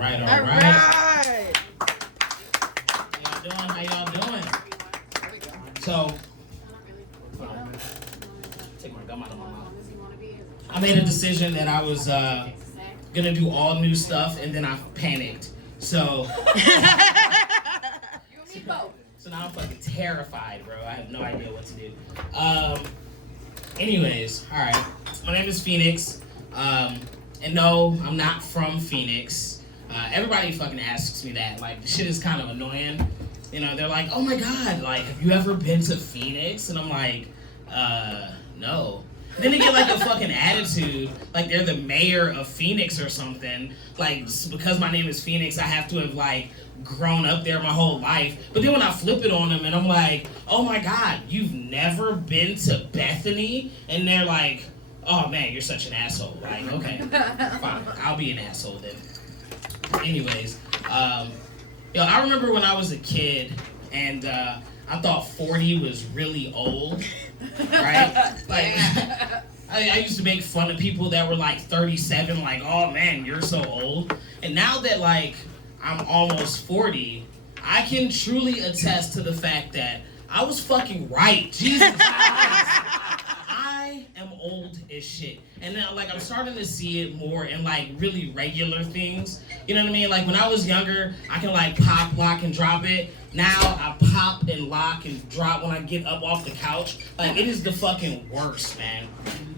right. How y'all doing? So, take my gum out of my mouth. I made a decision that I was gonna do all new stuff, and then I panicked. So, so now I'm fucking terrified, bro. I have no idea what to do. Anyways, all right. My name is Phoenix, and no, I'm not from Phoenix. Everybody fucking asks me that. Like, the shit is kind of annoying. You know, they're like, oh my god, like, have you ever been to Phoenix? And I'm like, no. And then they get like a fucking attitude, like they're the mayor of Phoenix or something. Like, because my name is Phoenix, I have to have like grown up there my whole life. But then when I flip it on them and I'm like, oh my god, you've never been to Bethany? And they're like, oh man, you're such an asshole. Like, okay, fine, I'll be an asshole then. Anyways, I remember when I was a kid and I thought 40 was really old, right? Like, I used to make fun of people that were like 37, like, oh man, you're so old. And now that like I'm almost 40, I can truly attest to the fact that I was fucking right. Jesus Christ. I am old as shit. And then like I'm starting to see it more in like really regular things. You know what I mean? Like when I was younger, I can like pop, lock, and drop it. Now I pop and lock and drop when I get up off the couch. Like it is the fucking worst, man.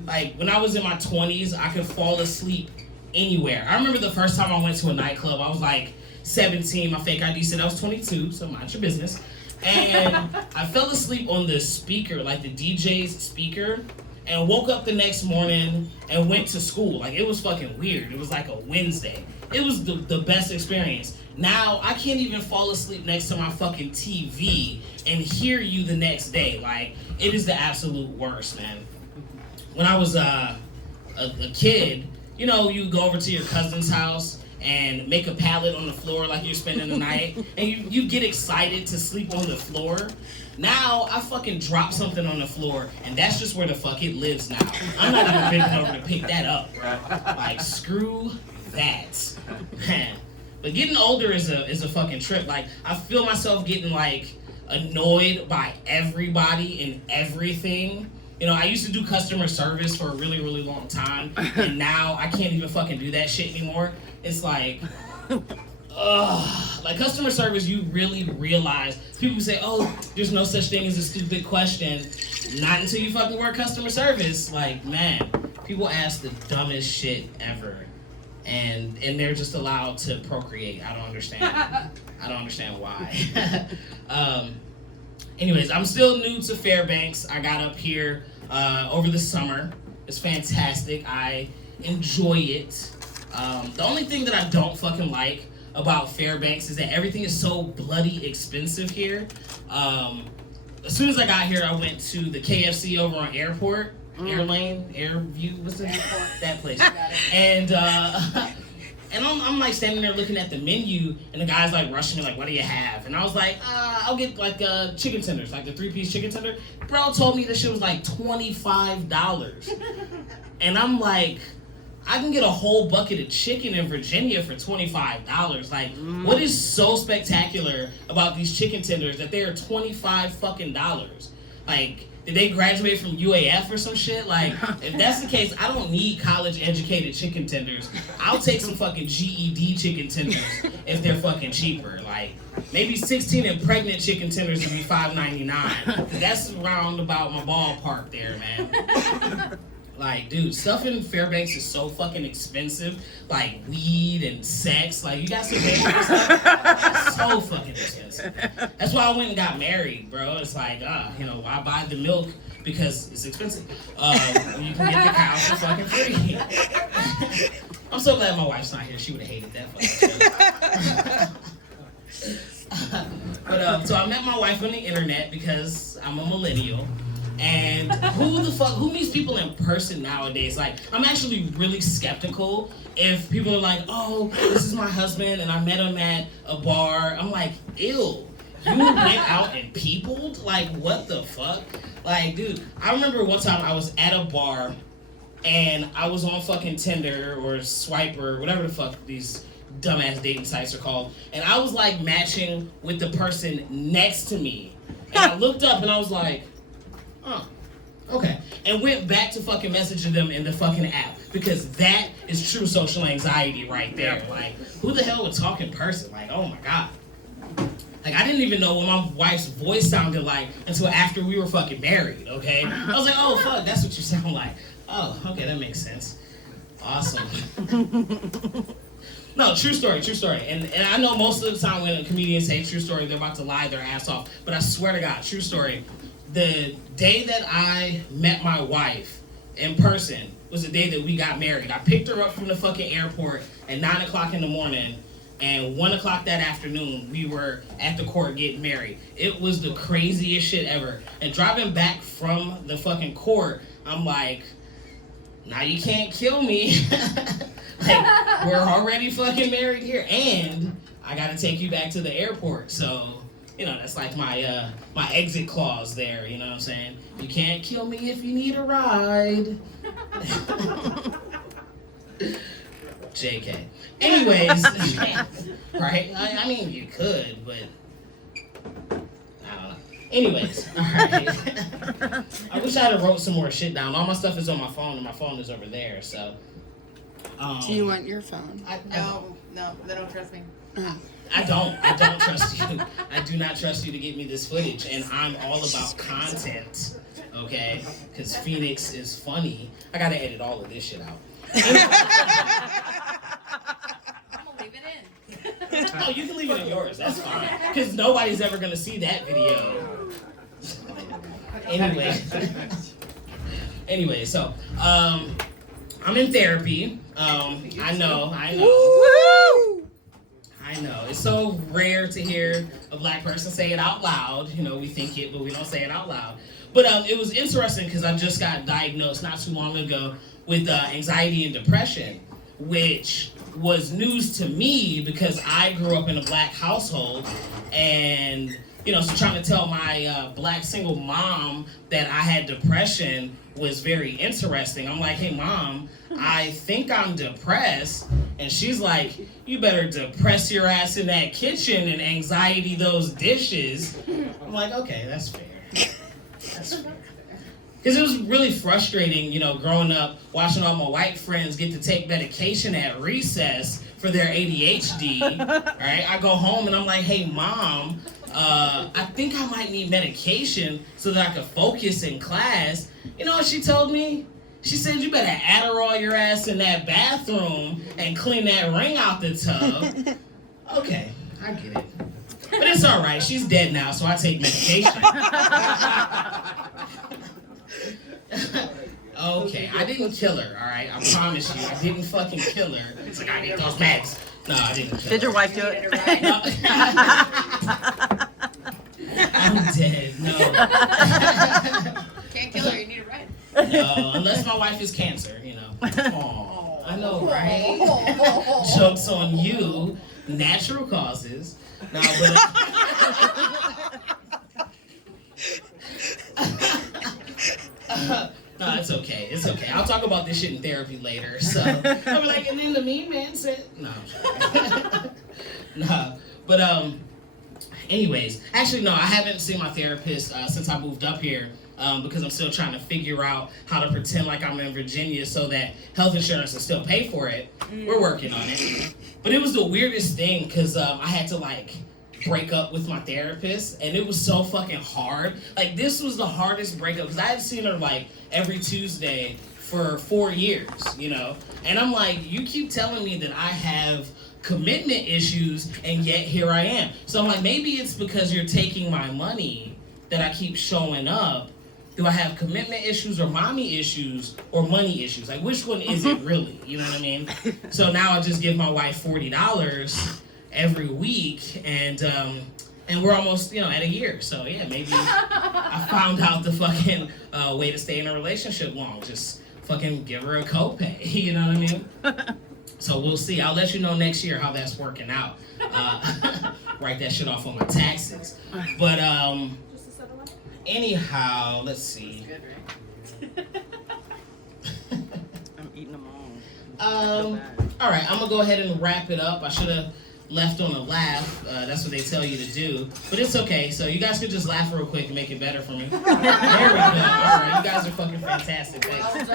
Like when I was in my 20s, I could fall asleep anywhere. I remember the first time I went to a nightclub, I was like 17. My fake ID said I was 22, so mind your business. And I fell asleep on the speaker, like the DJ's speaker, and woke up the next morning and went to school. Like, it was fucking weird. It was like a Wednesday. It was the best experience. Now, I can't even fall asleep next to my fucking TV and hear you the next day. Like, it is the absolute worst, man. When I was a kid, you know, you go over to your cousin's house and make a pallet on the floor like you're spending the night, and you get excited to sleep on the floor. Now, I fucking drop something on the floor, and that's just where the fuck it lives now. I'm not even bending over to pick that up, bro. Like, screw that. Man. But getting older is a fucking trip. Like, I feel myself getting, like, annoyed by everybody and everything. You know, I used to do customer service for a really, really long time, and now I can't even fucking do that shit anymore. It's like, ugh. Like, customer service, you really realize, people say, oh, there's no such thing as a stupid question. Not until you fucking work customer service. Like, man, people ask the dumbest shit ever, and they're just allowed to procreate. I don't understand. I don't understand why. Anyways, I'm still new to Fairbanks. I got up here over the summer. It's fantastic. I enjoy it. The only thing that I don't fucking like about Fairbanks is that everything is so bloody expensive here. As soon as I got here, I went to the KFC over on Airport, Airlane, Airview, what's that? That place. And I'm like standing there looking at the menu, and the guy's like rushing me, like, what do you have? And I was like, I'll get like chicken tenders, like the 3-piece chicken tender. Bro told me this shit was like $25. And I'm like, I can get a whole bucket of chicken in Virginia for $25. Like, what is so spectacular about these chicken tenders that they are $25 fucking dollars? Like, did they graduate from UAF or some shit? Like, if that's the case, I don't need college-educated chicken tenders. I'll take some fucking GED chicken tenders if they're fucking cheaper. Like, maybe 16 and pregnant chicken tenders would be $5.99. That's around about my ballpark there, man. Like, dude, stuff in Fairbanks is so fucking expensive. Like, weed and sex. Like, you got some pay for this stuff? It's so fucking expensive. That's why I went and got married, bro. It's like, you know, I buy the milk because it's expensive. You can get the cows for fucking free. I'm so glad my wife's not here. She would have hated that fucking shit. But, so I met my wife on the internet because I'm a millennial. And who meets people in person nowadays? Like, I'm actually really skeptical if people are like, oh, this is my husband and I met him at a bar. I'm like, ew, you went out and peopled? Like, what the fuck? Like, dude, I remember one time I was at a bar and I was on fucking Tinder or Swipe or whatever the fuck these dumbass dating sites are called. And I was like matching with the person next to me. And I looked up and I was like, oh, okay. And went back to fucking messaging them in the fucking app. Because that is true social anxiety right there. Like, who the hell would talk in person? Like, oh my God. Like, I didn't even know what my wife's voice sounded like until after we were fucking married, okay? I was like, oh, fuck, that's what you sound like. Oh, okay, that makes sense. Awesome. No, true story. And I know most of the time when a comedian say true story, they're about to lie their ass off. But I swear to God, true story. The day that I met my wife in person was the day that we got married. I picked her up from the fucking airport at 9 o'clock in the morning. And 1 o'clock that afternoon, we were at the court getting married. It was the craziest shit ever. And driving back from the fucking court, I'm like, now you can't kill me. Like, we're already fucking married here. And I gotta take you back to the airport. So, you know, that's like my my exit clause there, you know what I'm saying? You can't kill me if you need a ride. JK. Anyways, right? I mean, you could, but I don't know. Anyways, all right. I wish I had wrote some more shit down. All my stuff is on my phone, and my phone is over there. So. Do you want your phone? No, they don't trust me. I don't trust you. I do not trust you to get me this footage, and I'm all about content. Okay, because Phoenix is funny. I gotta edit all of this shit out. I'm gonna leave it in. No, you can leave it in yours. That's fine. Because nobody's ever gonna see that video. Anyway, so I'm in therapy. I know. It's so rare to hear a black person say it out loud. You know, we think it, but we don't say it out loud. But it was interesting because I just got diagnosed not too long ago with anxiety and depression, which was news to me because I grew up in a black household, and you know, so trying to tell my black single mom that I had depression was very interesting. I'm like, hey mom, I think I'm depressed. And she's like, you better depress your ass in that kitchen and anxiety those dishes. I'm like, okay, that's fair. That's fair. Because it was really frustrating, you know, growing up, watching all my white friends get to take medication at recess for their ADHD, right? I go home and I'm like, hey, mom, I think I might need medication so that I could focus in class. You know what she told me? She said, you better Adderall your ass in that bathroom and clean that ring out the tub. Okay, I get it. But it's all right. She's dead now, so I take medication. Okay, I didn't kill her, all right? I promise you, I didn't fucking kill her. It's like, I get those meds. No, I didn't kill her. Did your wife do it? No. I'm dead, no. Can't kill her, you need a ride. No, unless my wife is cancer, you know. Aww, I know, right? Jokes on you. Natural causes. No, but... no, it's okay. It's okay. I'll talk about this shit in therapy later. So I'm like, and then the mean man said, no, I'm joking. No, but anyways, actually no, I haven't seen my therapist since I moved up here because I'm still trying to figure out how to pretend like I'm in Virginia so that health insurance will still pay for it. We're working on it. But it was the weirdest thing because I had to like break up with my therapist, and it was so fucking hard. Like, this was the hardest breakup because I had seen her like every Tuesday for 4 years, you know? And I'm like, you keep telling me that I have commitment issues, and yet here I am. So I'm like, maybe it's because you're taking my money that I keep showing up. Do I have commitment issues or mommy issues or money issues? Like, which one is it really? You know what I mean? So now I just give my wife $40 every week, and we're almost, you know, at a year. So yeah, maybe I found out the fucking way to stay in a relationship long. Just fucking give her a copay. You know what I mean? So we'll see. I'll let you know next year how that's working out. Write that shit off on my taxes. But anyhow, let's see. I'm eating them all. All right, I'm gonna go ahead and wrap it up. I should have left on a laugh. That's what they tell you to do, but it's okay. So you guys could just laugh real quick and make it better for me. There we go. All right, you guys are fucking fantastic. Thanks.